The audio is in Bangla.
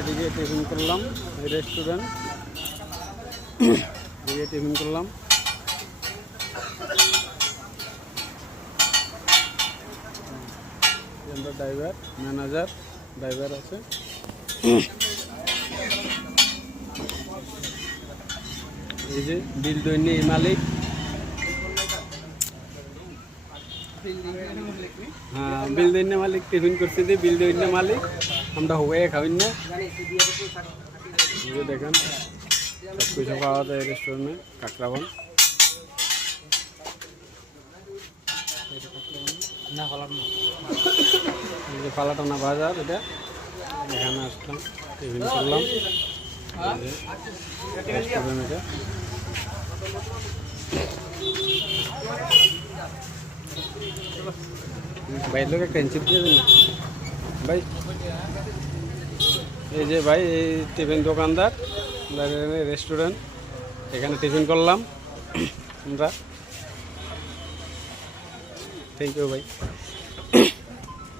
এদিকে টিফিন করলাম, রেস্টুরেন্ট এদিকে টিফিন করলাম। ড্রাইভার ম্যানেজার ড্রাইভার আছে। এই যে বিল দৈন্য মালিক, হ্যাঁ বিল দৈন্য মালিক টিফিন করছে যে বিল দৈন্য মালিক আমরা হয়ে খাওয়াই না। দেখেন সব কিছু পাওয়া যায় রেস্টুরেন্টে কাকরাবন। ফালাটানা বাজার এটা, এখানে আসলাম টিফিন করলাম। রেস্টুরেন্ট এটা ভাই লোক একটা ইঞ্চিপ দিয়ে দিন ভাই। এই যে ভাই এই টিফিন দোকানদার রেস্টুরেন্ট, এখানে টিফিন করলাম আমরা। থ্যাংক ইউ ভাই।